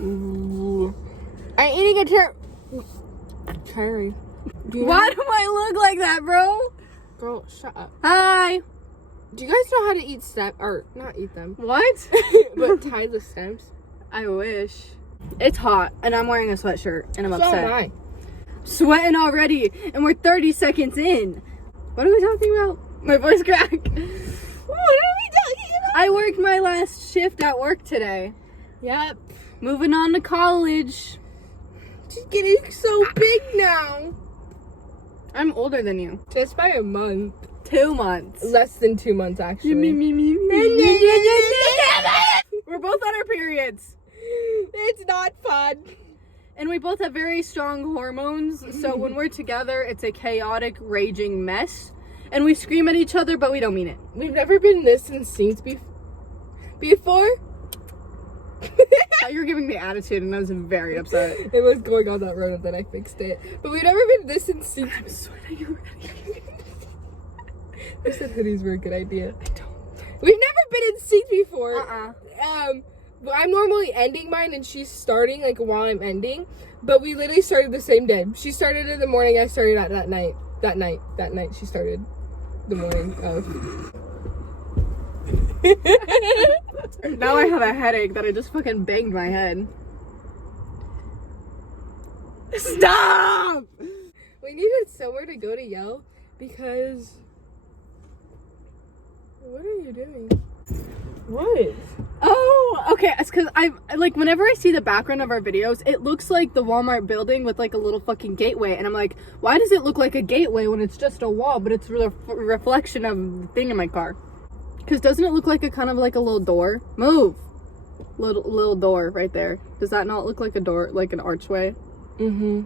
Ooh. I'm eating a cherry. Why do I look like that, bro? Girl, shut up. Hi. Do you guys know how to eat stems? Or, not eat them. What? But tie the stems? I wish. It's hot, and I'm wearing a sweatshirt, and I'm So upset. am I. Sweating already, and we're 30 seconds in. What are we talking about? My voice crack. What are we talking about? I worked my last shift at work today. Yep. Moving on to college. She's getting so big now. I'm older than you. Just by a month. 2 months. Less than 2 months, actually. We're both on our periods. It's not fun. And we both have very strong hormones, so when we're together, it's a chaotic, raging mess. And we scream at each other, but we don't mean it. We've never been this in sync before. You're giving me attitude, and I was very upset. It was going on that road, and then I fixed it. But we've never been this in sync. I'm sweating already. I said hoodies were a good idea. I don't. We've never been in sync before. But I'm normally ending mine, and she's starting like while I'm ending. But we literally started the same day. She started in the morning. I started at that night. That night she started the morning of. Now I have a headache that I just fucking banged my head. Stop! We needed somewhere to go to yell because. What are you doing? What? Oh, okay. It's because I like whenever I see the background of our videos, it looks like the Walmart building with like a little fucking gateway, and I'm like, why does it look like a gateway when it's just a wall, but it's a reflection of the thing in my car? Because doesn't it look like a kind of like a little door? Move, little door right there. Does that not look like a door, like an archway? Mm-hmm.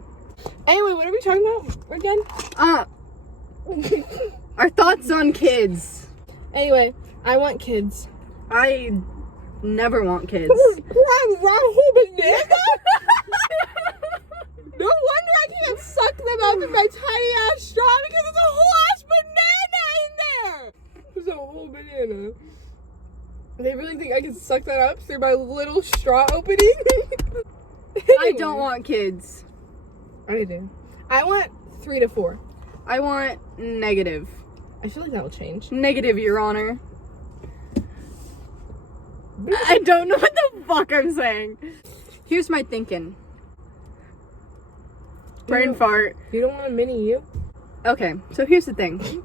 Anyway, what are we talking about again? Our thoughts on kids. Anyway, I want kids. I never want kids. Whole banana? No wonder I can't suck them up in my tiny ass straw because there's a whole ass banana in there. There's a whole banana. They really think I can suck that up through my little straw opening? I don't want kids. I do. I want 3 to 4. I want negative. I feel like that will change. Negative, Your Honor. I don't know what the fuck I'm saying. Here's my thinking. Brain fart. You don't want a mini you? Okay, so here's the thing.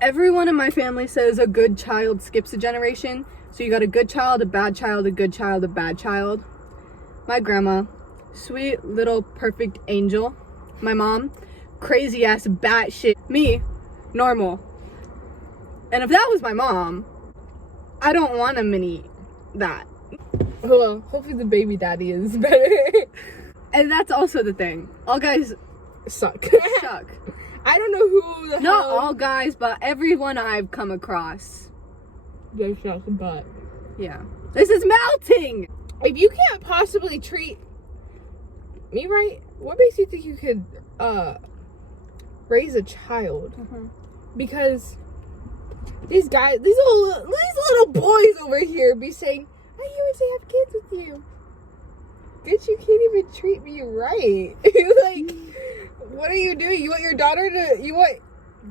Everyone in my family says a good child skips a generation. So you got a good child, a bad child, a good child, a bad child. My grandma, sweet little perfect angel. My mom, crazy ass batshit. Me, normal. And if that was my mom, I don't want a mini that. Well, hopefully the baby daddy is better. And that's also the thing. All guys Suck. suck. I don't know who the Not hell all guys, but everyone I've come across. they suck, but Yeah. This is melting! if you can't possibly treat me right, what makes you think you could raise a child? Because these little boys over here be saying, I want to have kids with you. Bitch, you can't even treat me right. Like, what are you doing? You want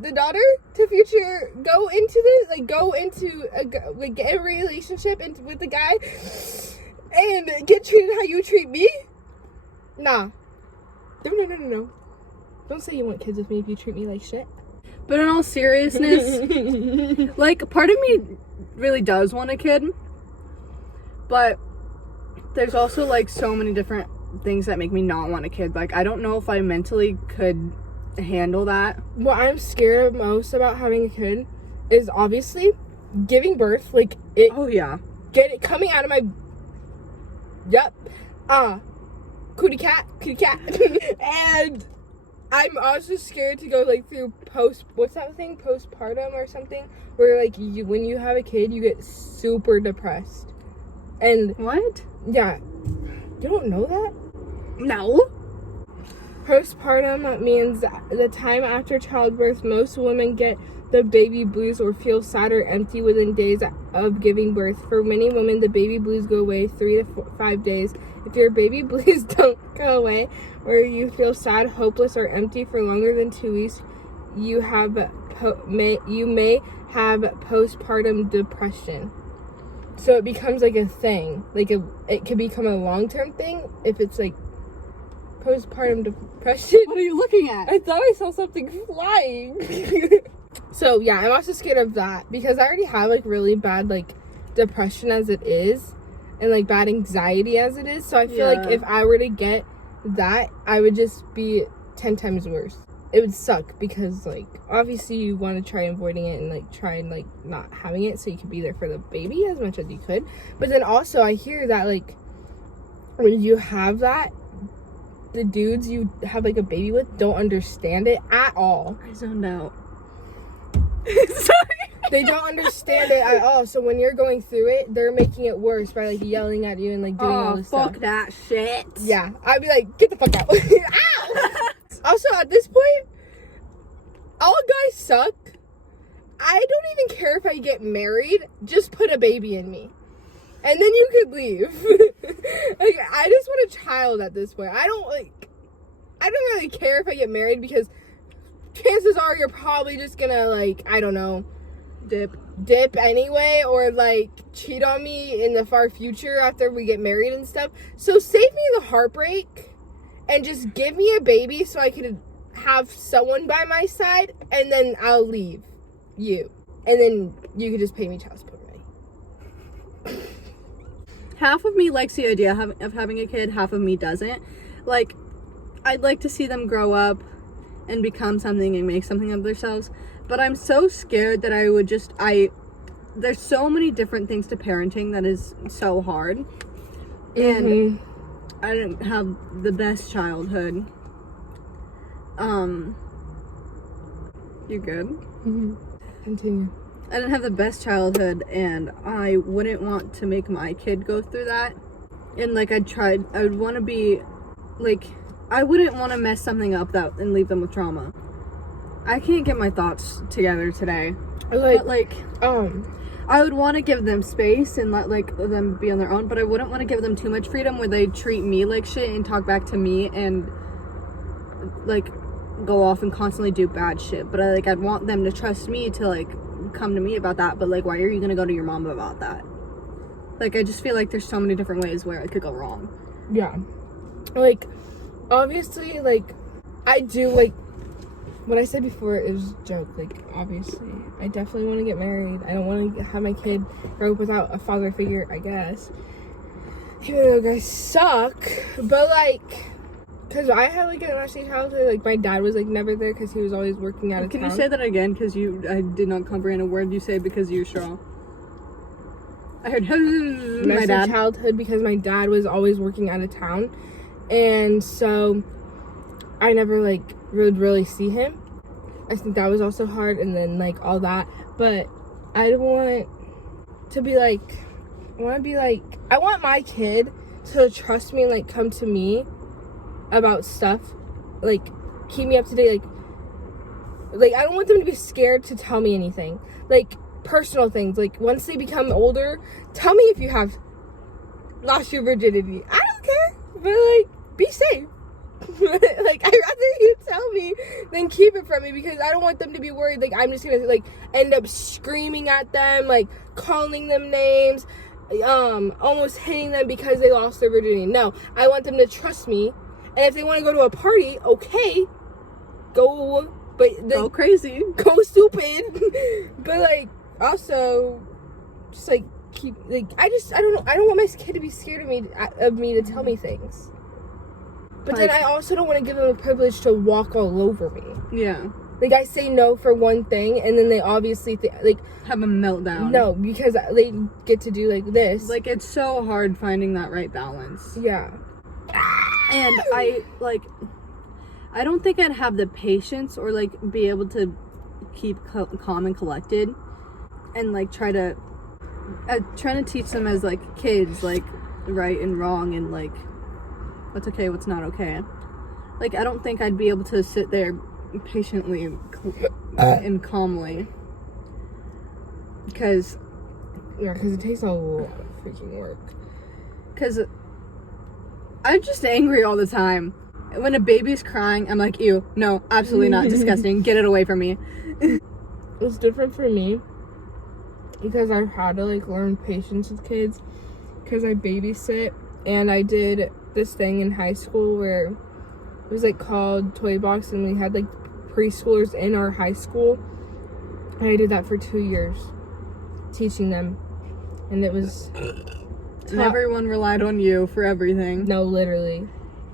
the daughter to future go into this, like go into get a relationship with the guy and get treated how you treat me? Nah. No. Don't say you want kids with me if you treat me like shit. But in all seriousness, like, part of me really does want a kid. But there's also, like, so many different things that make me not want a kid. Like, I don't know if I mentally could handle that. What I'm scared of most about having a kid is obviously giving birth. Like, it. Oh, yeah. Coming out of my. Yep. Cootie cat. And I'm also scared to go like through postpartum or something, where like when you have a kid you get super depressed. And What? yeah, you don't know that? No. Postpartum means the time after childbirth. Most women get the baby blues or feel sad or empty within days of giving birth. For many women, the baby blues go away 3 to 5 days. If your baby blues don't go away, or you feel sad, hopeless, or empty for longer than 2 weeks, you may have postpartum depression. So it becomes like a thing. Like it could become a long-term thing if it's like postpartum depression. What are you looking at? I thought I saw something flying. So yeah, I'm also scared of that because I already have like really bad like depression as it is, and like bad anxiety as it is. So I feel like if I were to get that, I would just be 10 times worse. It would suck because like obviously you want to try avoiding it and like try and like not having it so you could be there for the baby as much as you could. But then also I hear that like when you have that, the dudes you have like a baby with don't understand it at all. I zoned out. Sorry. They don't understand it at all. So when you're going through it, they're making it worse by like yelling at you and like doing all this stuff. Fuck that shit. Yeah, I'd be like, get the fuck out. Ow! Also, at this point, all guys suck. I don't even care if I get married. Just put a baby in me. And then you could leave. Like, I just want a child at this point. I don't really care if I get married because chances are you're probably just gonna, like, I don't know, dip anyway, or like cheat on me in the far future after we get married and stuff. So save me the heartbreak and just give me a baby so I could have someone by my side, and then I'll leave you, and then you could just pay me child support money. Half of me likes the idea of having a kid, half of me doesn't. Like, I'd like to see them grow up and become something and make something of themselves, but I'm so scared that there's so many different things to parenting that is so hard, and I didn't have the best childhood. You good? Continue. I didn't have the best childhood, and I wouldn't want to make my kid go through that. And like I would want to be like, I wouldn't want to mess something up and leave them with trauma. I can't get my thoughts together today. I would want to give them space and let like them be on their own, but I wouldn't want to give them too much freedom where they treat me like shit and talk back to me and like go off and constantly do bad shit. But I'd want them to trust me to like come to me about that, but like, why are you gonna go to your mom about that? Like, I just feel like there's so many different ways where it could go wrong. Yeah, like obviously, like I do, like what I said before is a joke. Like, obviously I definitely want to get married. I don't want to have my kid grow up without a father figure, I guess, even though guys suck. But like, because I had like an nasty childhood, like my dad was like never there because he was always working out of town. Can you say that again? Because I did not comprehend a word you say because you're strong. I heard my dad. Childhood because my dad was always working out of town, and so I never like would really see him. I think that was also hard, and then like all that. But I want to be like, I want my kid to trust me and like come to me about stuff, like keep me up to date, like I don't want them to be scared to tell me anything, like personal things. Like once they become older, tell me if you have lost your virginity. I don't care, but like be safe. Like I'd rather you tell me than keep it from me, because I don't want them to be worried like I'm just gonna like end up screaming at them, like calling them names, almost hitting them because they lost their virginity. No, I want them to trust me. And if they want to go to a party, okay, go, but go crazy, go stupid. But like, also, just like keep like I don't know. I don't want my kid to be scared of me to tell me things. But like, then I also don't want to give them the privilege to walk all over me. Yeah. Like I say no for one thing, and then they obviously like have a meltdown. No, because they get to do like this. Like it's so hard finding that right balance. Yeah. And I don't think I'd have the patience or like be able to keep calm and collected and like trying to teach them as like kids, like right and wrong and like what's okay, what's not okay. Like I don't think I'd be able to sit there patiently and calmly Because Yeah, because it takes a lot of freaking work. I'm just angry all the time. When a baby's crying, I'm like, ew, no, absolutely not, disgusting, get it away from me. It's different for me because I've had to like learn patience with kids because I babysit, and I did this thing in high school where it was like called Toy Box, and we had like preschoolers in our high school, and I did that for 2 years teaching them, and it was And everyone relied on you for everything. no, literally.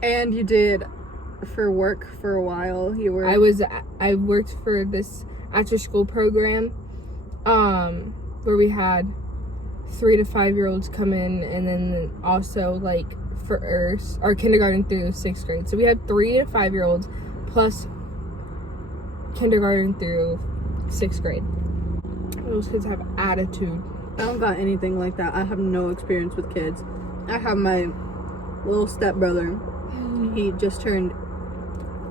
And you did for work for a while. I worked for this after school program where we had 3 to 5 year olds come in, and then also like for our kindergarten through 6th grade. So we had 3 to 5 year olds plus kindergarten through 6th grade. Those kids have attitude. I don't got anything like that. I have no experience with kids. I have my little stepbrother. He just turned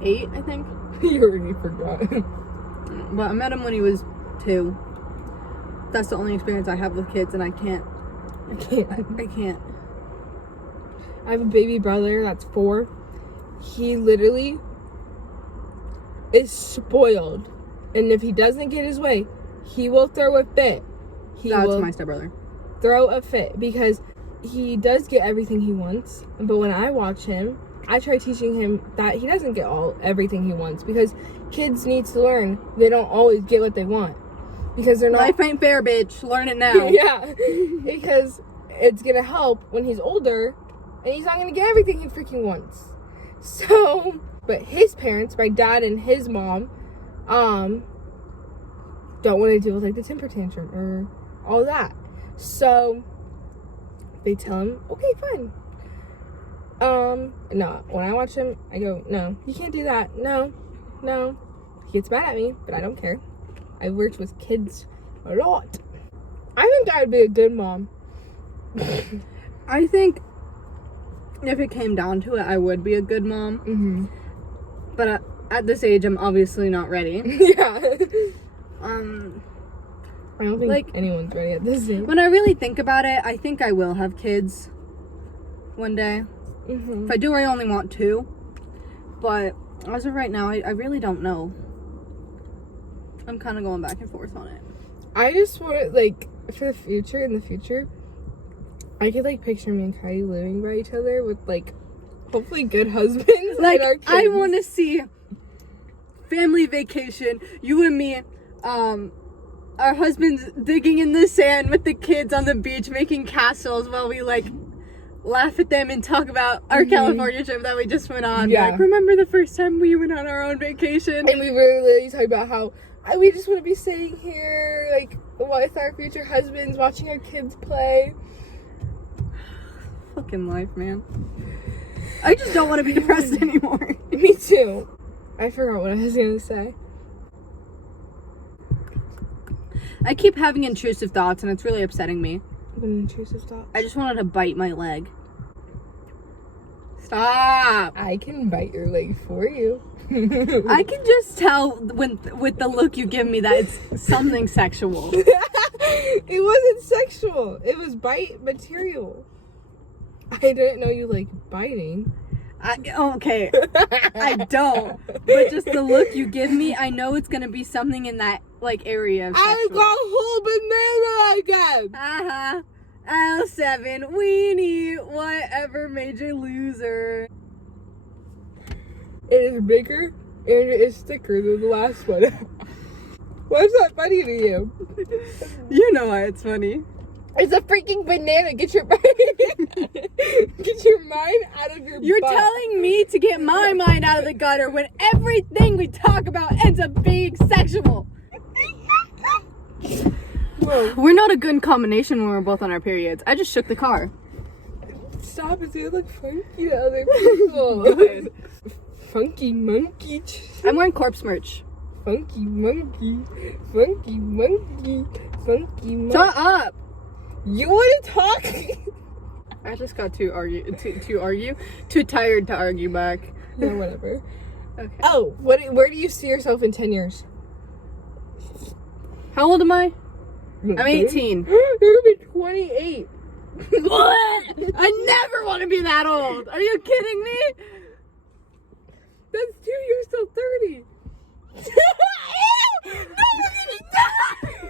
8, I think. You already forgot. But I met him when he was 2. That's the only experience I have with kids, and I can't. I can't. I can't. I have a baby brother that's 4. He literally is spoiled. And if he doesn't get his way, he will throw a fit. That's my stepbrother. Throw a fit because he does get everything he wants. But when I watch him, I try teaching him that he doesn't get everything he wants, because kids need to learn they don't always get what they want. Because they're not... Life ain't fair, bitch. Learn it now. Yeah. Because it's going to help when he's older, and he's not going to get everything he freaking wants. So, but his parents, my dad and his mom, don't want to deal with like the temper tantrum or all that. So they tell him, okay, fine. No, when I watch him, I go, no, you can't do that. No. He gets mad at me, but I don't care. I worked with kids a lot. I think I'd be a good mom. I think if it came down to it, I would be a good mom. Mm-hmm. But at this age, I'm obviously not ready. Yeah. I don't think like, anyone's ready at this age. When I really think about it, I think I will have kids one day. Mm-hmm. If I do, I only want 2. But as of right now, I really don't know. I'm kind of going back and forth on it. I just want it, like, for the future, in the future, I could, like, picture me and Kylie living by each other with, like, hopefully good husbands. Like, and our kids. I want to see family vacation, you and me, our husbands digging in the sand with the kids on the beach making castles while we, like, laugh at them and talk about our California trip that we just went on. Yeah. Like, remember the first time we went on our own vacation? And we were literally talking about how we just want to be sitting here, like, with our future husbands, watching our kids play. Fucking life, man. I just don't want to be depressed anymore. Me too. I forgot what I was going to say. I keep having intrusive thoughts, and it's really upsetting me. What an intrusive thought. I just wanted to bite my leg. Stop! I can bite your leg for you. I can just tell with the look you give me that it's something sexual. It wasn't sexual. It was bite material. I didn't know you like biting. Okay, I don't. But just the look you give me, I know it's gonna be something in that like area of sexual. I got whole banana again. L7 weenie, whatever, major loser. It is bigger and it is thicker than the last one. Why is that funny to you? You know why it's funny. It's a freaking banana. Get your mind out of your You're butt. telling me to get my mind out of the gutter when everything we talk about ends up being sexual. Whoa. We're not a good combination when we're both on our periods. I just shook the car. Stop, it's gonna look funky to other people. Good. Funky monkey. I'm wearing corpse merch. Funky monkey. Funky monkey. Funky monkey. Shut up! You want to talk? I just got too tired to argue back. No, whatever. Okay. Oh, where do you see yourself in 10 years? How old am I? I'm 18. You're gonna be 28. What? I never want to be that old. Are you kidding me? That's 2 years till 30. No, we're gonna die. We're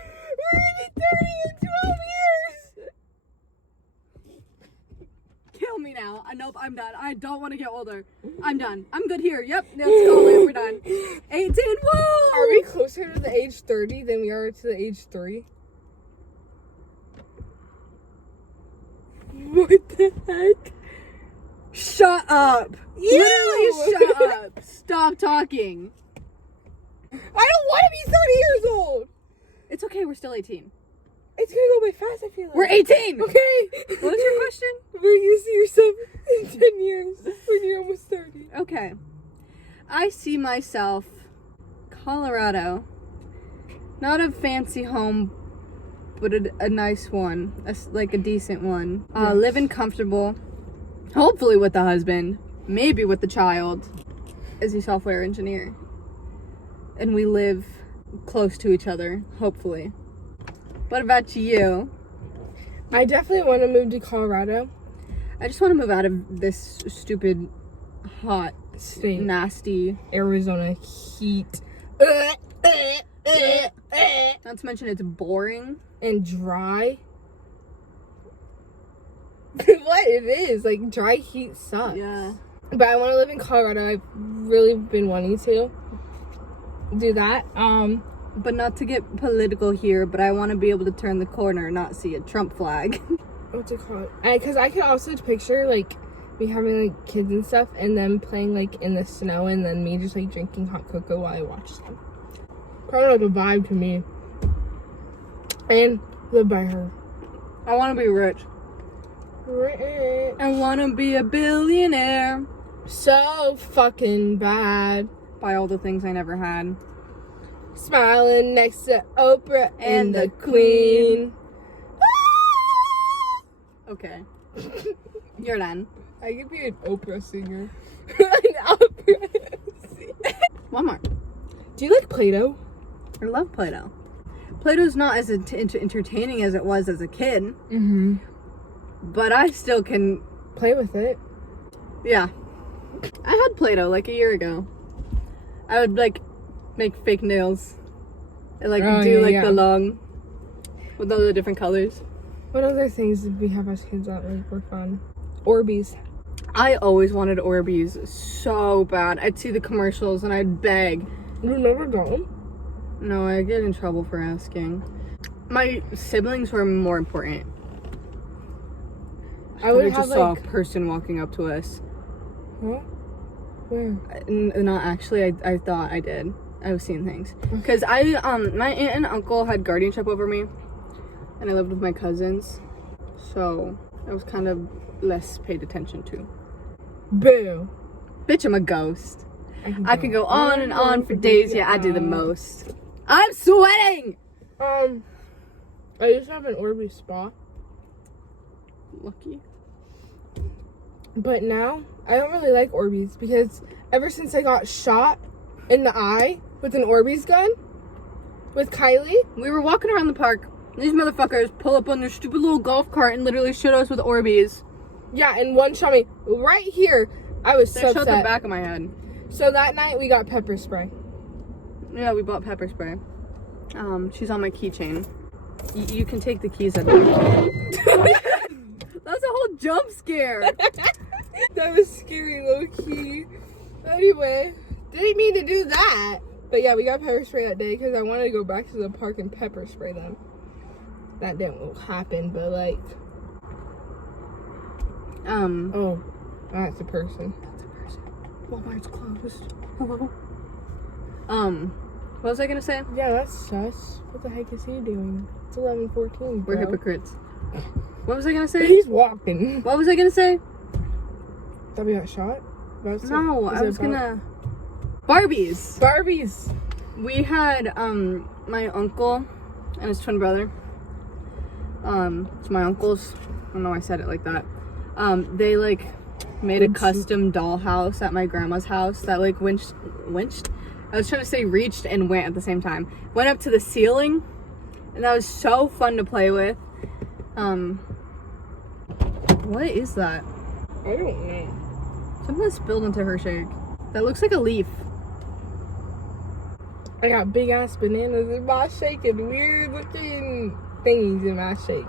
gonna be 30 in 12 years. Kill me now. Nope, I'm done. I don't want to get older. I'm done. I'm good here. Yep, let's go. Liv. We're done. 18. Woo! Are we closer to the age 30 than we are to the age 3? What the heck? Shut up. Ew. Literally shut up. Stop talking. I don't want to be 30 years old. It's okay. We're still 18. It's gonna go by fast, I feel like. We're 18. Okay. What was your question? Where you see yourself in 10 years when you're almost 30. Okay. I see myself, Colorado. Not a fancy home, but a nice one. Like a decent one. Yes. Living comfortable. Hopefully with the husband. Maybe with the child. As a software engineer. And we live close to each other. Hopefully. What about you? I definitely want to move to Colorado. I just want to move out of this stupid, hot, State. nasty. Arizona heat. Not to mention it's boring. And dry. What it is, like dry heat sucks. Yeah. But I want to live in Colorado. I've really been wanting to do that. But not to get political here, but I want to be able to turn the corner and not see a Trump flag. What's it called? Because I could also picture like me having like kids and stuff, and them playing like in the snow, and then me just like drinking hot cocoa while I watch them. Kind of like a vibe to me. And live by her. I want to be rich. Rich. I want to be a billionaire. So fucking bad. By all the things I never had. Smiling next to Oprah and the Queen. Queen. Okay. You're done. I could be an Oprah singer. An opera singer. One more. Do you like Play-Doh? I love Play-Doh. Play-Doh's not as entertaining as it was as a kid. Mm-hmm. But I still can... Play with it. Yeah. I had Play-Doh like a year ago. I would like make fake nails. And like the long... With all the different colors. What other things did we have as kids that like were fun? Orbeez. I always wanted Orbeez so bad. I'd see the commercials and I'd beg. You never got them? No, I get in trouble for asking. My siblings were more important. I would I have just saw a like... person walking up to us. Huh? Where? Not actually. I thought I did. I was seeing things. Because my aunt and uncle had guardianship over me. And I lived with my cousins. So I was kind of less paid attention to. Boo. Bitch, I'm a ghost. I could go on and on for days. Yeah, I do the most. I'm sweating! I used to have an Orbeez spa. Lucky. But now, I don't really like Orbeez because ever since I got shot in the eye with an Orbeez gun with Kylie, We were walking around the park. These motherfuckers pull up on their stupid little golf cart and literally shoot us with Orbeez. yeah, and one shot me right here. I was They so shot the upset. back of my head. So that night we got pepper spray. Yeah, we bought pepper spray. She's on my keychain. You can take the keys at the That's a whole jump scare. That was scary, low key. Anyway, didn't mean to do that. But yeah, we got pepper spray that day because I wanted to go back to the park and pepper spray them. That didn't happen, but like, oh, that's a person. Walmart's closed. Hello. What was I gonna say? Yeah, that's sus. What the heck is he doing? It's 11:14. We're hypocrites. What was I gonna say? He's walking. What was I gonna say? That we got shot? That's No, is I it was about- gonna... Barbies! Barbies. We had, my uncle and his twin brother. It's my uncle's. I don't know why I said it like that. They, like, made a custom dollhouse at my grandma's house that, like, winched? I was trying to say reached and went at the same time. Went up to the ceiling And that was so fun to play with. What is that? I don't know. Something spilled into her shake. That looks like a leaf. I got big ass bananas in my shake and weird looking things in my shake.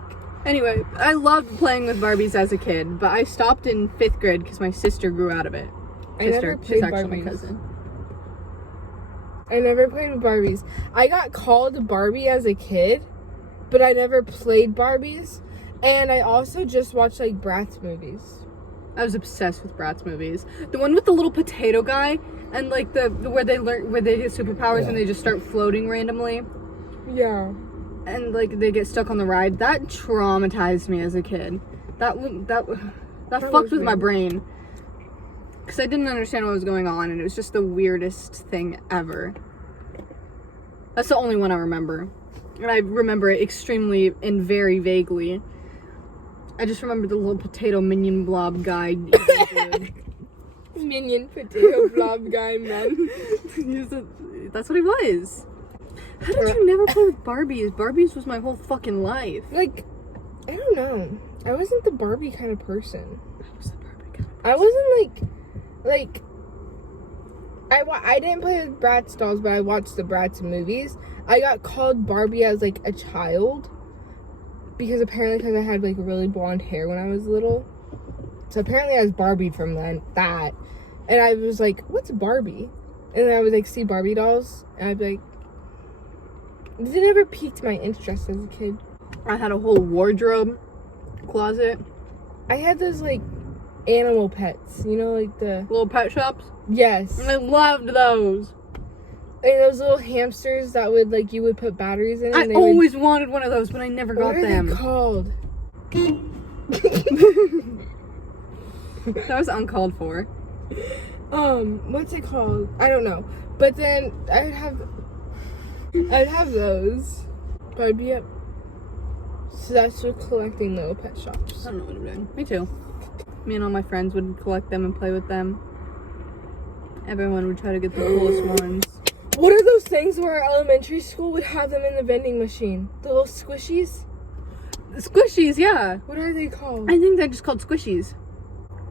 Anyway, I loved playing with Barbies as a kid, but I stopped in 5th grade because my sister grew out of it. I never played she's actually Barbies. my cousin. I never played with Barbies. I got called Barbie as a kid, but I never played Barbies. And I also just watched like Bratz movies. I was obsessed with Bratz movies. The one with the little potato guy and like the where they get superpowers and they just start floating randomly Yeah. and like they get stuck on the ride. That traumatized me as a kid. That fucked with my brain. Because I didn't understand what was going on, and it was just the weirdest thing ever. That's the only one I remember. And I remember it extremely and very vaguely. I just remember the little potato minion blob guy. Minion potato blob guy, man. That's what he was. How did you never play with Barbies? Barbies was my whole fucking life. Like, I don't know. I wasn't the Barbie kind of person. I was the Barbie kind of person. I wasn't like I didn't play with Bratz dolls, but I watched the Bratz movies. I got called Barbie as like a child because I had like really blonde hair when I was little. So apparently I was Barbie from that. And I was like, what's Barbie? And then I would like see Barbie dolls and I'd be like, it never piqued my interest as a kid. I had a whole wardrobe closet. I had those like animal pets, you know, like the Little pet shops. yes. And I loved those. And those little hamsters that would like you would put batteries in. I And they always wanted one of those, but I never got what are them. they called? That was uncalled for. What's it called? I don't know. But then I'd have those. But I'd be obsessed with collecting little pet shops. I don't know what I'm doing. Me too. Me and all my friends would collect them and play with them. Everyone would try to get the coolest ones. What are those things where our elementary school would have them in the vending machine? The little squishies? Squishies, yeah. What are they called? I think they're just called squishies.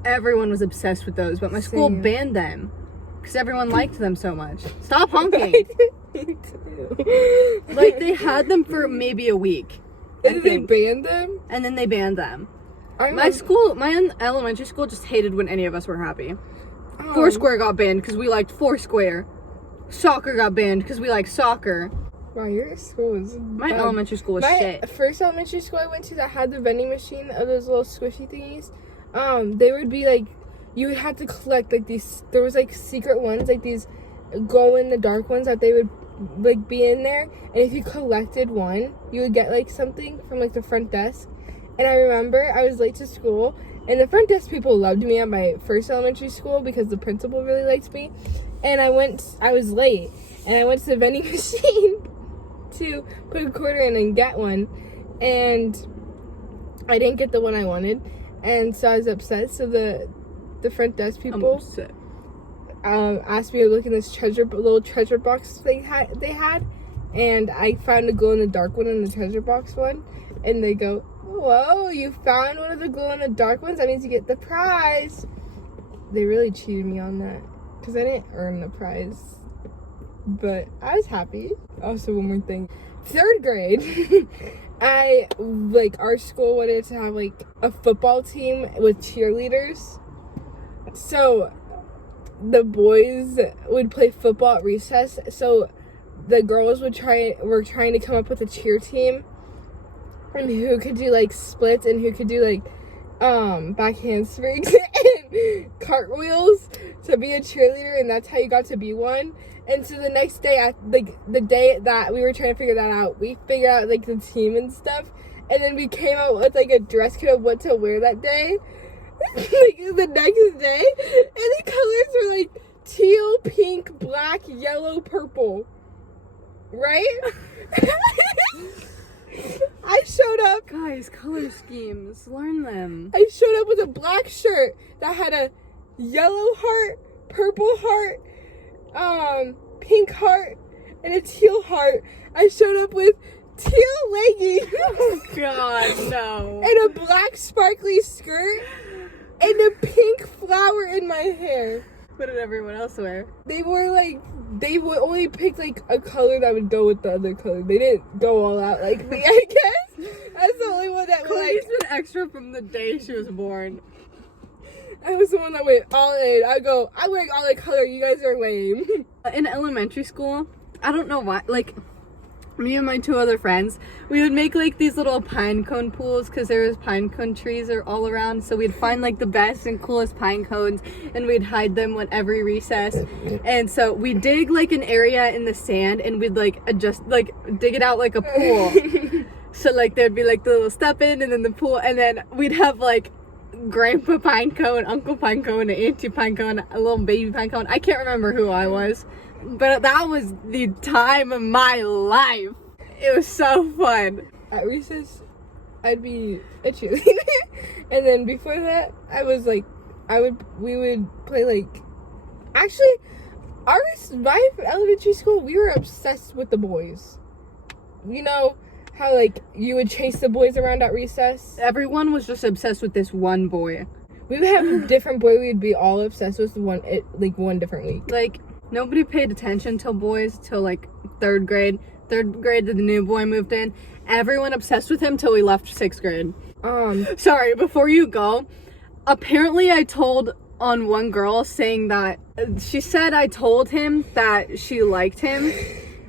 Everyone was obsessed with those, but my school Same. banned them because everyone liked them so much. Stop honking. Me too. Like, they had them for maybe a week. And I they think. banned them? And then they banned them. I My elementary school just hated when any of us were happy. Oh. Foursquare got banned because we liked Foursquare. Soccer got banned because we liked soccer. Wow, your school was My bad. elementary school was My shit. first elementary school I went to that had the vending machine of those little squishy thingies, they would be like, you would have to collect like these, there was like secret ones, like these glow in the dark ones that they would like be in there, and if you collected one, you would get like something from like the front desk. And I remember I was late to school, and the front desk people loved me at my first elementary school because the principal really liked me. And I was late, and I went to the vending machine to put a quarter in and get one, and I didn't get the one I wanted, and so I was upset. So the front desk people asked me to look in this little treasure box they had, and I found a glow in the dark one in the treasure box one, and they go, "Whoa, you found one of the glow in the dark ones? That means you get the prize." They really cheated me on that because I didn't earn the prize. But I was happy. Also, one more thing. 3rd grade, our school wanted to have, like, a football team with cheerleaders. So, the boys would play football at recess. So, the girls were trying to come up with a cheer team. And who could do, like, splits and who could do, like, back handsprings and cartwheels to be a cheerleader, and that's how you got to be one. And so the next day, the day that we were trying to figure that out, we figured out like the team and stuff, and then we came out with like a dress code of what to wear that day. Like the next day, and the colors were like teal, pink, black, yellow, purple. Right? I showed up. Guys, color schemes. Learn them. I showed up with a black shirt that had a yellow heart, purple heart, pink heart, and a teal heart. I showed up with teal leggings God, no. and a black sparkly skirt and a pink flower in my hair. What did everyone else wear? They would only pick like a color that would go with the other color. They didn't go all out like me, I guess. That's the only one that Courtney's been extra from the day she was born. I was the one that went all in. I'm wearing all in color, you guys are lame. In elementary school, I don't know why, like, me and my two other friends, we would make like these little pine cone pools because there was pine cone trees are all around, so we'd find like the best and coolest pine cones and we'd hide them at every recess. And so we dig like an area in the sand and we'd like adjust, like dig it out like a pool. So like there'd be like the little step in and then the pool, and then we'd have like Grandpa Pine Cone, Uncle Pine Cone, Auntie Pine Cone, a little baby Pine Cone. I can't remember who I was, but that was the time of my life. It was so fun. At recess, I'd be a cheerleader, and then before that, we would play like. Actually, my elementary school, we were obsessed with the boys. You know how like you would chase the boys around at recess? Everyone was just obsessed with this one boy. We would have a different boy we'd be all obsessed with one different week. Like, nobody paid attention to boys till like third grade. Third grade, the new boy moved in. Everyone obsessed with him till we left 6th grade. Sorry, before you go, apparently I told on one girl saying that she said I told him that she liked him,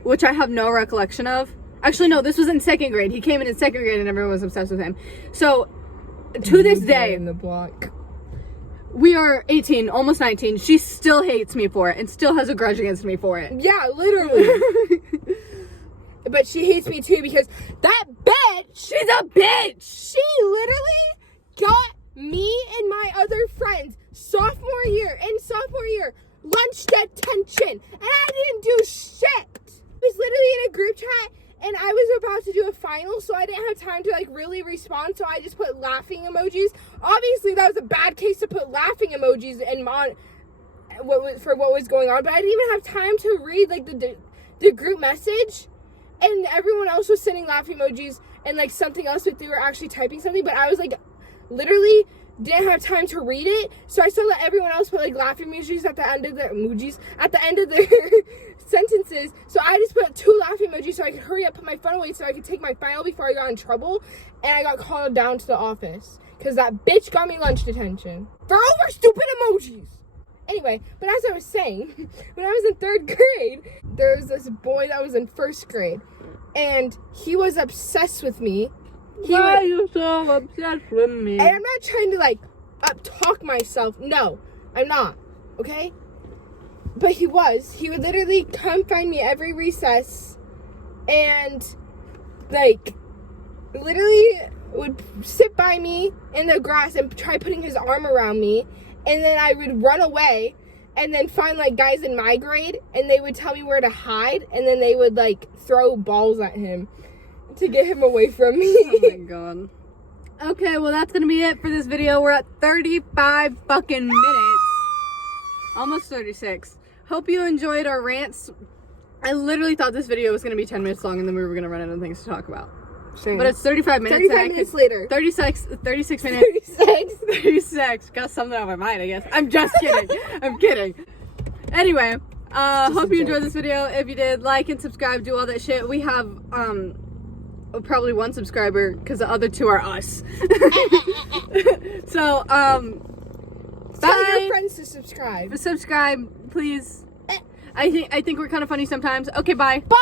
which I have no recollection of. Actually, no, this was in 2nd grade. He came in 2nd grade and everyone was obsessed with him. So, to this day, in the block. we are 18, almost 19. She still hates me for it and still has a grudge against me for it. Yeah, literally. But she hates me too because that bitch, She's a bitch! she literally got me and my other friends sophomore year lunch detention, and I didn't do shit. I was literally in a group chat and I was about to do a final, so I didn't have time to like really respond, so I just put laughing emojis. Obviously that was a bad case to put laughing emojis and what was going on, but I didn't even have time to read like the group message, and everyone else was sending laughing emojis and like something else if they were actually typing something, but I was like literally didn't have time to read it, so I still let everyone else put like laughing emojis at the end of their sentences. So I just put 2 laughing emojis so I could hurry up, put my phone away so I could take my final before I got in trouble, and I got called down to the office because that bitch got me lunch detention for over stupid emojis. Anyway, but as I was saying, when I was in 3rd grade, there was this boy that was in 1st grade, and he was obsessed with me. Why are you so obsessed with me? And I'm not trying to like up-talk myself. No, I'm not. Okay? But he would literally come find me every recess and like literally would sit by me in the grass and try putting his arm around me, and then I would run away and then find like guys in my grade and they would tell me where to hide, and then they would like throw balls at him to get him away from me. Oh my god. Okay, well that's gonna be it for this video. We're at 35 fucking minutes. Almost 36. Hope you enjoyed our rants. I literally thought this video was gonna be 10 minutes long and then we were gonna run out of things to talk about. Same. But it's 35 minutes. 35 minutes later. 36 minutes. 36. 36. Got something on my mind, I guess. I'm just kidding. I'm kidding. Anyway, hope you enjoyed this video. If you did, like and subscribe, do all that shit. We have probably 1 subscriber because the other 2 are us. So Tell your friends to subscribe. Subscribe, please. I think we're kind of funny sometimes. Okay, bye. Bye.